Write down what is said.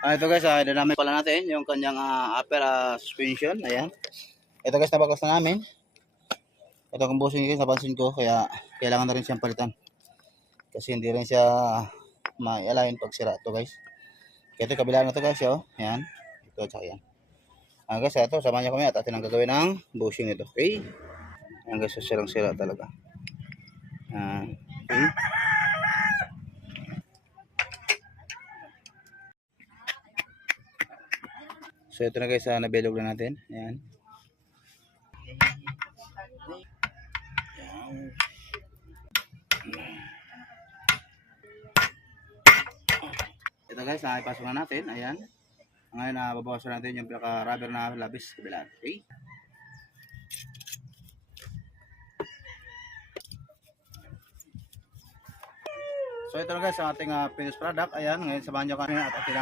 Ito guys, dinamay pala natin yung kanyang upper suspension. Ayan. Ito guys, nabaklas na namin. Ito kung bushing guys, napansin ko. Kaya kailangan na rin siyang palitan. Kasi hindi rin siya ma-align pag sira ito guys. Kaya ito kabila na ito guys. Oh. Ayan. Ito at saka yan. Guys, ito, samahan niyo kami at atin ang gagawin ng bushing nito. Okay? Ayan guys, so sirang-sira talaga. Okay. So ito na guys, nabilog na natin. Ayan. Ito guys, ipasok na natin. Ayan. Ngayon, babawasan natin yung pinaka-rubber na labis kabila. Okay? So ito na guys, ang ating finished product. Ayan, ngayon samahan nyo kami at ating